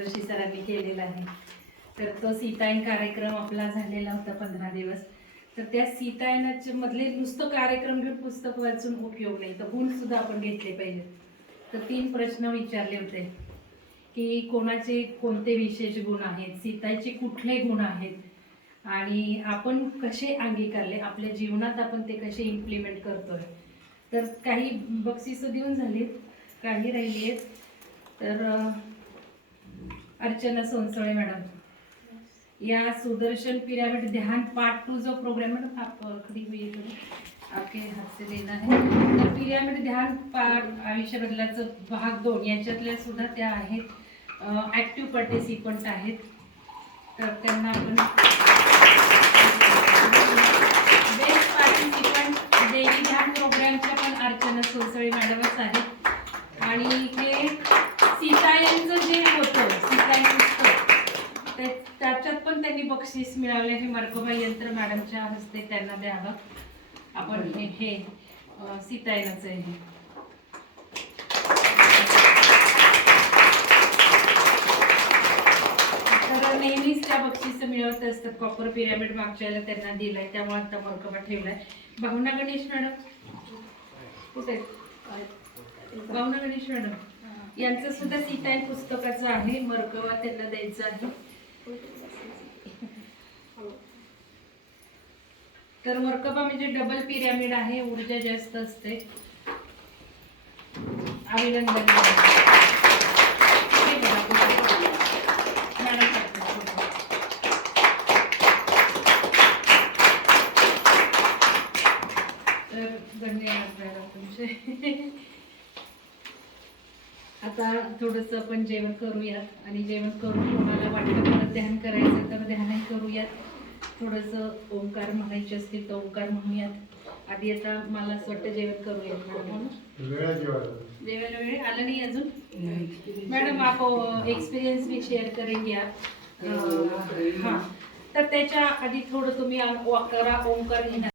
जोशी सरांनी केलेला आहे. तर तो सीतायन कार्यक्रम आपला झालेला होता पंधरा दिवस. तर त्या सीतायनाच्या मधले नुसतं कार्यक्रम घेऊन पुस्तक वाचून उपयोग नाही तर गुण सुद्धा आपण घेतले पाहिजेत. तर तीन प्रश्न विचारले होते की कोणाचे कोणते विशेष गुण आहेत सीतायचे कुठले गुण आहेत आणि आपण कसे अंगीकारले आपल्या जीवनात आपण ते कसे इम्प्लिमेंट करतोय. तर काही बक्षिसं देऊन झालीत काही राहिली आहेत. तर अर्चना सोनसळे मॅडम. या सुदर्शन पिरामिड ध्यान पार्ट टू जो प्रोग्राम है ना आप खड़ी हुई है आपके हाथ से देना है तर पिरामिड ध्यान पार्ट आयुष्य बदलाचं भाग दोन याच्यातल्या सुद्धा त्या आहेत. ॲक्टिव्ह पार्टिसिपंट आहेत. तर त्यांना आपण बेस्ट पार्टिसिपंट देवी ध्यान प्रोग्रामच्या पण अर्चना सोसळे मॅडमच आहेत आणि हे सीतायनचं जे होतं सीतायन पुस्तक ते त्याच्यात पण त्यांनी बक्षीस मिळवले हे मार्गोबाई यंत्र मॅडमच्या हस्ते त्यांना द्यावं. आपण हे हे सीतायनाचं आहे हे. तर नेहमीच त्या बक्षीस मिळवत असतात. कॉपर पिरामिड मागच्या वेळेला त्यांना दिलाय. त्यामुळे आता मर्कोबा ठेवलाय. भावना गणेश मॅडम. कुठे? भावना गणेश मॅडम. यांचं सुद्धा सीतायन पुस्तकाचं आहे. मरकवा त्यांना द्यायचं आहे. तर मर्कबा म्हणजे डबल पिरॅमिड आहे ऊर्जा जास्त असते. अभिनंदन. तर धन्यवाद मॅडम तुमचे. आता थोडंसं आपण जेवण करूयात. आणि जेवण करून कोणाला वाटतं परत ध्यान करायचं तर ध्यानही करूयात. थोडंसं ओंकार म्हणायचे असतील तर ओंकार म्हणूयात. आधी आता मला असं वाटतं जेवण करूयात. मॅडम हो ना? वेळा जेवायला जेवायला वेळ आला नहीं अजून? मैडम आप एक्सपीरियंस भी शेअर करेंगे आप अं, हाँ. तर त्याच्या आधी थोडं तुम्ही आ- वा- करा ओंकार घेणार